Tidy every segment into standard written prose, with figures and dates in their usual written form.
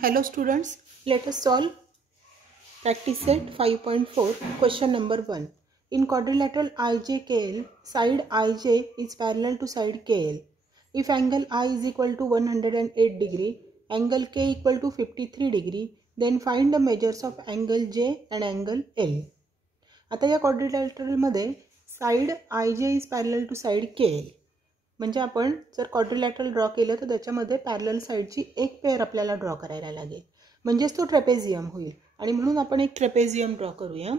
Hello students, let us solve practice set 5.4 question number 1. In quadrilateral IJKL, side IJ is parallel to side KL. If angle I is equal to 108 degree, angle K equal to 53 degree, then find the measures of angle J and angle L. आता या quadrilateral मध्ये side IJ is parallel to side KL. म्हणजे आपण जर quadrilateral draw केलं तर त्याच्यामध्ये parallel साइडची एक पेअर आपल्याला ड्रॉ करायला लागेल, म्हणजेच तो ट्रेपेझियम होईल. आणि म्हणून आपण एक ट्रेपेझियम ड्रॉ करूया.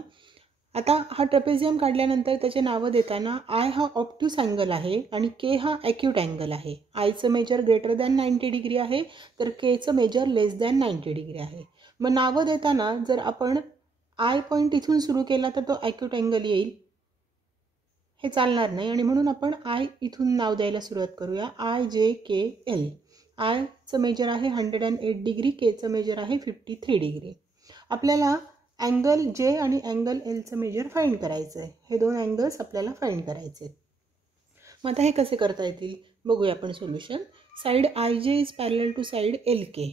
आता हा ट्रेपेझियम काढल्यानंतर त्याचे नावं देताना आय हा ऑब्ट्यूस अँगल आहे आणि के हा ॲक्यूट अँगल आहे. आयचं मेजर ग्रेटर दॅन 90 डिग्री आहे तर केचं मेजर लेस दॅन 90 डिग्री आहे. मग नावं देताना जर आपण आय पॉईंट इथून सुरू केला तर तो ॲक्यूट अँगल येईल, हे चालणार नाही. आणि म्हणून आपण आय इथून नाव द्यायला सुरुवात करूया. IJKL. आयचं मेजर आहे 108 डिग्री, केचं मेजर आहे 53 डिग्री. आपल्याला अँगल जे आणि अँगल एलचं मेजर फाइंड करायचं आहे. हे दोन अँगल्स आपल्याला फाइंड करायचे आहेत. मग आता हे कसे करता येतील बघूया आपण solution. Side IJ is parallel to side LK.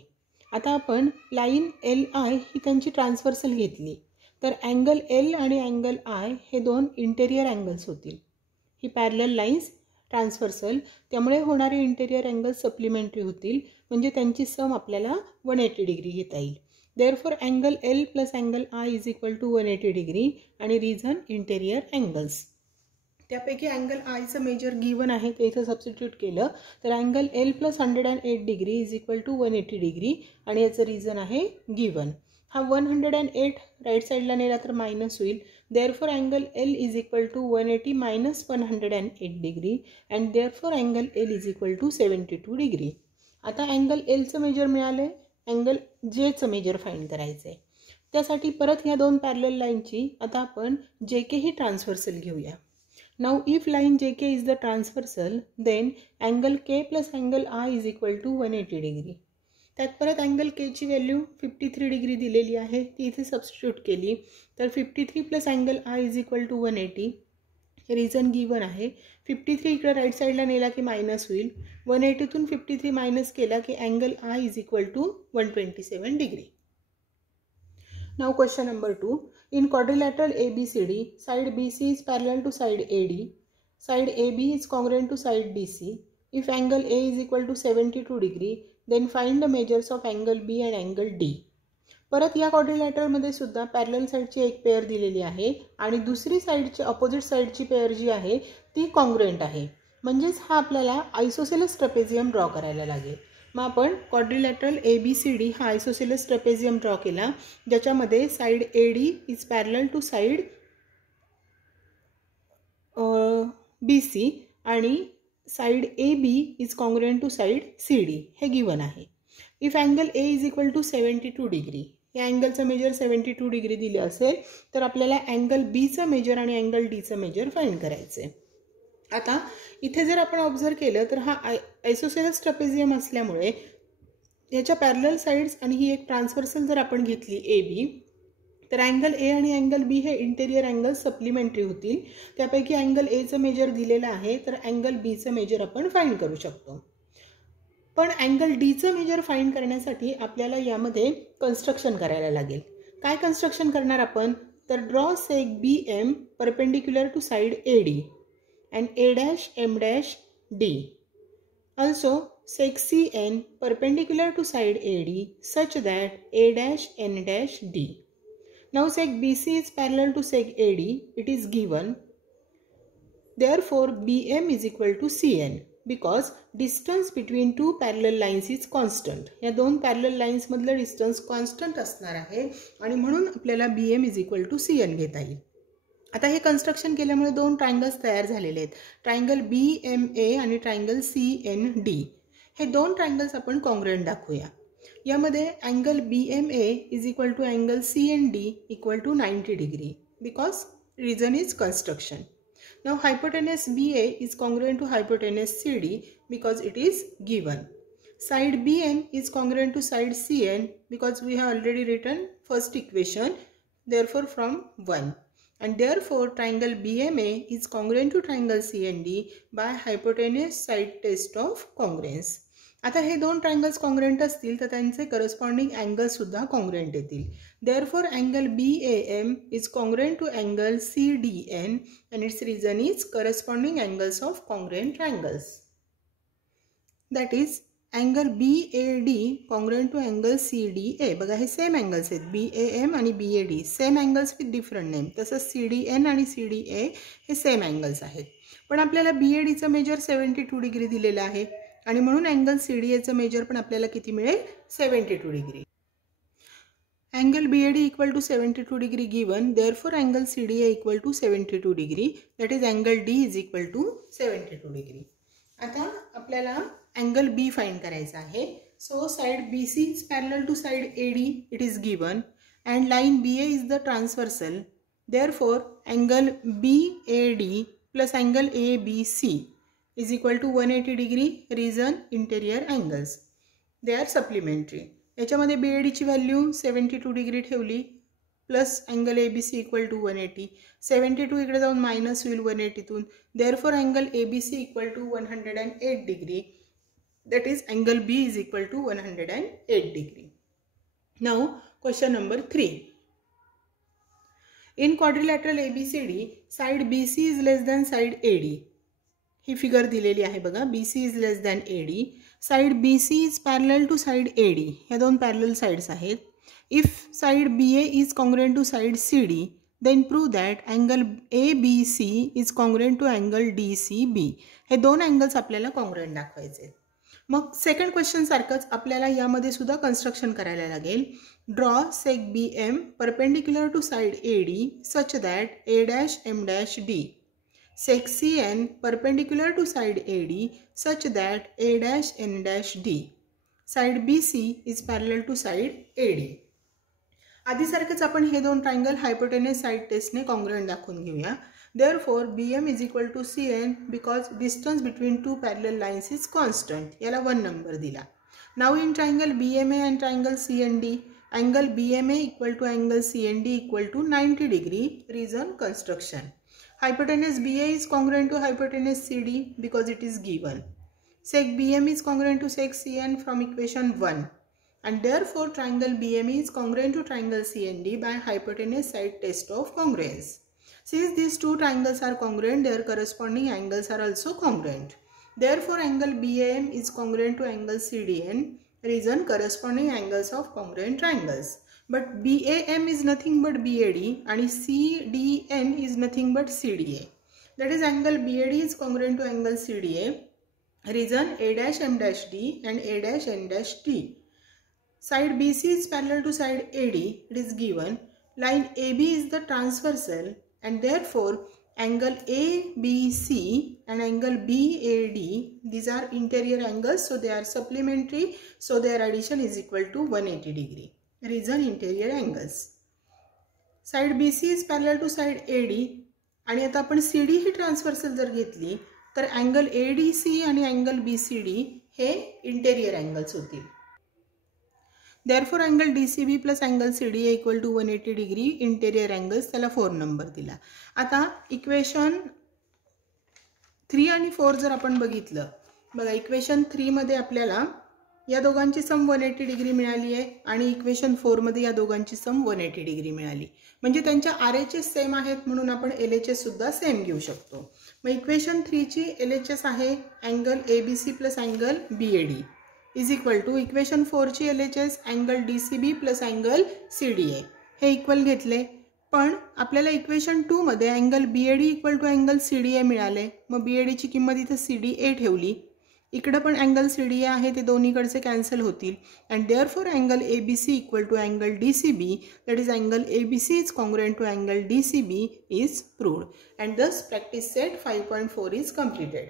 आता आपण लाईन LI ही त्यांची ट्रान्सव्हर्सल घेतली तर अँगल L आणि अँगल I हे दोन इंटेरियर अँगल्स होतील. ही पॅरलल लाईन्स ट्रान्सव्हर्सल, त्यामुळे होणारे इंटेरियर अँगल सप्लिमेंटरी होतील, म्हणजे त्यांची सम आपल्याला 180 डिग्री घेता येईल. Therefore angle L plus angle I is equal to 180 degree आणि रिझन इंटेरियर अँगल्स. त्यापैकी अँगल आयचं मेजर गिवन आहे ते इथं सबस्टिट्यूट केलं तर angle L plus 108 degree is equal to 180 degree आणि याचं रिझन आहे गिवन. हा 108 राईट साईडला नेला तर मायनस होईल. Therefore angle L is equal to 180 minus 108 degree and therefore angle L is equal to 72 degree. आता अँगल Lचं मेजर मिळाले, अँगल Jचं मेजर फाइंड करायचं आहे. त्यासाठी परत ह्या दोन पॅरलल लाईनची आता आपण JK ही ट्रान्सव्हर्सल घेऊया. Now if line JK is the transversal then angle K plus angle I is equal to 180 degree. त्यात परत अँगल Kची व्हॅल्यू 53 डिग्री दिलेली आहे, ती इथे सबस्टिट्यूट केली तर 53 plus angle I is equal to 180. Reason given आहे. 53 इकडे राईट साईडला नेला की मायनस होईल. 180तून 53 मायनस केला की angle I is equal to 127 degree. Now question number 2. In quadrilateral ABCD, side BC is parallel to side AD. Side AB is congruent to side DC. If angle A is equal to 72 degree, then find the measures of angle B and angle D. परत या क्वाड्रिलॅटरलमध्ये सुद्धा parallel साईडची एक pair दिलेली आहे आणि दुसरी साईडची opposite साईडची pair जी आहे ती कॉन्ग्रुएंट आहे. म्हणजेच हा आपल्याला आयसोसेलस ट्रेपेझियम ड्रॉ करायला लागेल. मग आपण क्वाड्रिलॅटरल ABCD हा आयसोसेलस ट्रेपेझियम ड्रॉ केला, ज्याच्यामध्ये side AD is parallel to side BC आणि side AB is congruent to side CD हे गिवन आहे. If angle A is equal to 72 degree, या अँगलचं मेजर 72 डिग्री दिले असेल तर आपल्याला अँगल Bचं मेजर आणि अँगल Dचं मेजर फाइंड करायचं आहे. आता इथे जर आपण ऑब्झर्व केलं तर हा आयसोसेलस ट्रेपेझियम असल्यामुळे याच्या पॅरलल साईड्स आणि ही एक ट्रान्सव्हर्सल जर आपण घेतली AB तर अँगल A आणि अँगल B हे इंटेरियर अँगल सप्लिमेंटरी होतील. त्यापैकी अँगल Aचं मेजर दिलेलं आहे तर अँगल Bचं मेजर आपण फाइंड करू शकतो. पण अँगल Dचं मेजर फाइंड करण्यासाठी आपल्याला यामध्ये कन्स्ट्रक्शन करायला लागेल. काय कन्स्ट्रक्शन करणार आपण तर draw seg BM perpendicular to side AD and A', M', D. Also sec CN perpendicular to side AD such that A', N', D. Now sec BC is parallel to sec AD. It is given. Therefore BM is equal to CN because distance between two parallel lines is constant. या दोन parallel lines मधलं distance constant असणार आहे आणि म्हणून आपल्याला BM is equal to CN घेता येईल. आता हे कन्स्ट्रक्शन केल्यामुळे दोन ट्रायंगल्स तयार झालेले आहेत. ट्रायंगल BMA आणि ट्रायंगल CND. हे दोन ट्रायंगल्स आपण कॉन्ग्रुएंट दाखवूया. यामध्ये angle BMA is equal to angle CND equal to 90 degree because reason is construction. Now hypotenuse BA is congruent to hypotenuse CD because it is given. Side BN is congruent to side CN because we have already written first equation, therefore from 1. And therefore triangle BMA is congruent to triangle CND by hypotenuse side test of congruence. आता हे दोन triangles congruent असतील तर त्यांचे corresponding angle सुद्धा congruent येतील. Therefore angle BAM is congruent to angle CDN and its reason is corresponding angles of congruent triangles. That is angle BAD congruent to angle CDA. बघा हे सेम अँगल्स आहेत, BAM आणि BAD same angles with different name. तसंच CDN आणि CDA हे same angles आहेत. पण आपल्याला BADचं मेजर 72 डिग्री दिलेलं आहे आणि म्हणून अँगल CDAचं मेजर पण आपल्याला किती मिळेल, 72 degree. Angle BAD equal to 72 degree given, therefore angle CDA equal to 72 degree, that is angle D is equal to 72 degree. आता आपल्याला angle B find करायचा आहे. So side BC is parallel to side AD, it is given, and line BA is the transversal. Therefore angle BAD plus angle ABC is equal to 180 degree. Reason interior angles, they are supplementary. याच्यामध्ये BADची value 72 degree ठेवली plus angle ABC equal to 180. 72 इकडे जाऊन minus होईल 180तून. Therefore angle ABC equal to 108 degree. That is angle B is equal to 108 degree. Now question number 3. In quadrilateral ABCD side BC is less than side AD. ही figure दिलेली आहे बघा. BC is less than AD. Side BC is parallel to side AD. ह्या दोन parallel sides आहेत. If side BA is congruent to side CD, then prove that angle ABC is congruent to angle DCB. हे दोन angles आपल्याला congruent दाखवायचे. मग second question सारखंच आपल्याला यामध्ये सुद्धा कन्स्ट्रक्शन करायला लागेल. Draw seg BM perpendicular to side AD such that A', sec CN perpendicular to side AD such that A', D. Side BC is parallel to side AD. आधीसारखंच आपण हे दोन ट्रायंगल हायपोटेनस साइड टेस्टने कॉन्ग्रुएंट दाखवून घेऊया. Therefore BM is equal to CN because distance between two parallel lines is constant. याला 1 number दिला. Now in triangle BMA and triangle CND, angle BMA equal to angle CND equal to 90 degree. Reason construction. Hypotenuse BA is congruent to hypotenuse CD because it is given. Sec BM is congruent to sec CN from equation 1, and therefore triangle BME is congruent to triangle CND by hypotenuse side test of congruence. Since these two triangles are congruent, their corresponding angles are also congruent. Therefore angle BAM is congruent to angle CDN. Reason corresponding angles of congruent triangles. But BAM is nothing but BAD and CDN is nothing but CDA. That is angle BAD is congruent to angle CDA. Reason A', D and A', D. Side BC is parallel to side AD. It is given. Line AB is the transversal and therefore angle ABC and angle BAD, these are interior angles, so they are supplementary, so their addition is equal to 180 degree. Reason interior angles. Side BC is parallel to side AD आणि आता आपण CD ही transversal जर घेतली तर angle ADC आणि angle BCD हे interior angles होतील. Therefore angle DCB plus angle CDA equal to 180 degree interior angles, त्याला 4 नंबर दिला. आता इक्वेशन 3 आणि 4 जर आपण बघितलं बघा, इक्वेशन 3 मध्ये आपल्याला या दोघांची सम 180 डिग्री मिळाली आहे आणि इक्वेशन 4 मध्ये या दोघांची सम 180 डिग्री मिळाली. म्हणजे त्यांच्या RHS सेम आहेत म्हणून आपण LHS सुद्धा सेम घेऊ शकतो. मग इक्वेशन 3 ची LHS आहे angle ABC plus angle BAD is equal to equation 4 ची LHS angle DCB plus angle CDA. हे इक्वल घेतले, पण आपल्याला इक्वेशन 2 मध्ये angle BAD equal to angle CDA मिळाले. मग BAD ची किंमत इथे CDA ठेवली. इकडे पण अँगल CDA आहे ते दोन्हीकडचे कॅन्सल होतील and therefore angle ABC equal to angle DCB, that is angle ABC is congruent to angle DCB is proved and thus practice set 5.4 is completed.